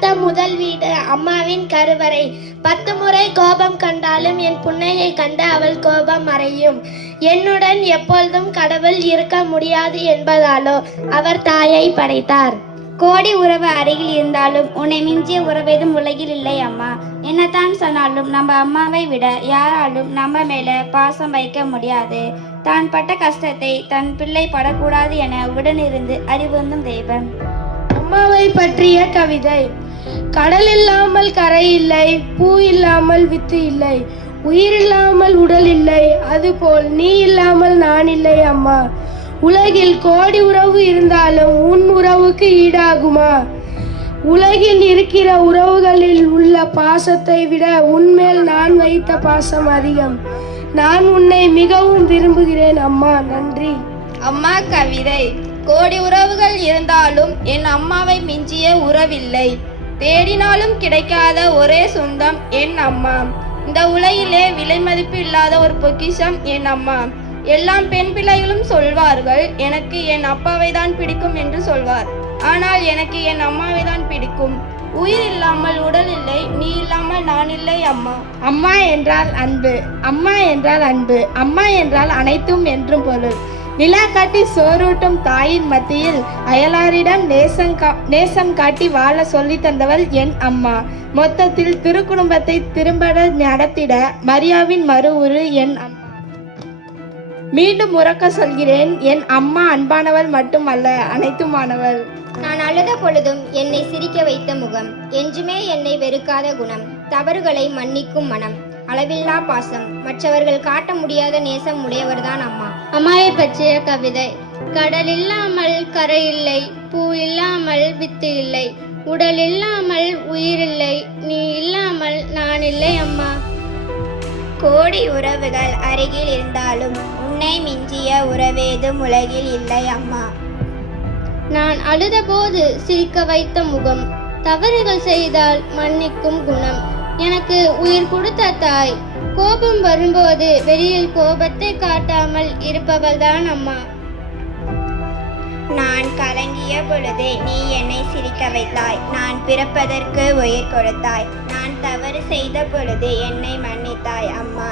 பார்த்த முதல் வீடு அம்மாவின் கருவறை. 10 முறை கோபம் கண்டாலும் என் புன்னகை கண்டு அவள் கோபம் மறையும். என்னுடன் எப்பொழுதும் கடவுள் இருக்க முடியாது என்பதாலோ அவர் தாயை படைத்தார். கோடி உறவு அருகில் இருந்தாலும் உன்னை மிஞ்சிய உறவேதும் உலகில் இல்லை அம்மா. என்னத்தான் சொன்னாலும் நம்ம அம்மாவை விட யாராலும் நம்ம மேல பாசம் வைக்க முடியாது. தான் பட்ட கஷ்டத்தை தன் பிள்ளை படக்கூடாது என உடனிருந்து அறிவுந்தும் தெய்வம். அம்மாவை பற்றிய கவிதை. கடல் இல்லாமல் கரை இல்லை, பூ இல்லாமல் வித்து இல்லை, உயிர் இல்லாமல் உடல் இல்லை, அதுபோல் நீ இல்லாமல் நான் இல்லை அம்மா. உலகில் கோடி உறவு இருந்தாலும் உன் உறவுக்கு ஈடாகுமா? உலகில் இருக்கிற உறவுகளில் உள்ள பாசத்தை விட உன்மேல் நான் வைத்த பாசம் அதிகம். நான் உன்னை மிகவும் விரும்புகிறேன் அம்மா. நன்றி. அம்மா கவிதை. கோடி உறவுகள் இருந்தாலும் என் அம்மாவை மிஞ்சிய உறவில்லை. தேடினாலும் கிடைக்காத ஒரே சொந்தம் என் அம்மா. இந்த உலகிலே விலை மதிப்பு இல்லாத ஒரு பொக்கிஷம் என் அம்மா. எல்லாம் பெண் பிள்ளைகளும் சொல்வார்கள், எனக்கு என் அப்பாவை தான் பிடிக்கும் என்று சொல்வார். ஆனால் எனக்கு என் அம்மாவை தான் பிடிக்கும். உயிர் இல்லாமல் உடல் இல்லை, நீ இல்லாமல் நான் இல்லை அம்மா. அம்மா என்றால் அன்பு, அம்மா என்றால் அன்பு, அம்மா என்றால் அனைத்தும் என்றும் பொருள். நிலா காட்டி சோறூட்டும் தாயின் மத்தியில் அயலாரிடம் நேசம் காட்டி வாழ சொல்லி தந்தவள் என் அம்மா. மொத்தத்தில் திருக்குடும்பத்தை திரும்பட நடத்திட மரியாவின் மறு உரு என் அம்மா. மீண்டும் உறக்க சொல்கிறேன், என் அம்மா அன்பானவள் மட்டுமல்ல, அனைத்துமானவள். நான் அழுத பொழுதும் என்னை சிரிக்க வைத்த முகம், என்றுமே என்னை வெறுக்காத குணம், தவறுகளை மன்னிக்கும் மனம், அளவில்லா பாசம், மற்றவர்கள் காட்ட முடியாத நேசம் உடையவர்தான் அம்மா. அம்மாவை பற்றிய கவிதை. கடல் இல்லாமல் கரை இல்லை, பூ இல்லாமல் வித்து இல்லை, உடல் இல்லாமல் உயிர் இல்லை, நீ இல்லாமல் நான் இல்லை அம்மா. கோடி உறவுகள் அருகில் இருந்தாலும் உன்னை மிஞ்சிய உறவேதும் உலகில் இல்லை அம்மா. நான் அழுத போது சிரிக்க வைத்த முகம், தவறுகள் செய்தால் மன்னிக்கும் குணம், எனக்கு உயிர் கொடுத்த தாய். கோபம் வரும்போது வெளியில் கோபத்தை காட்டாமல் இருப்பவள்தான் அம்மா. நான் கலங்கிய பொழுதே நீ என்னை சிரிக்க வைத்தாய். நான் பிறப்பதற்கு உயிர் கொடுத்தாய். நான் தவறு செய்த பொழுது என்னை மன்னித்தாய் அம்மா.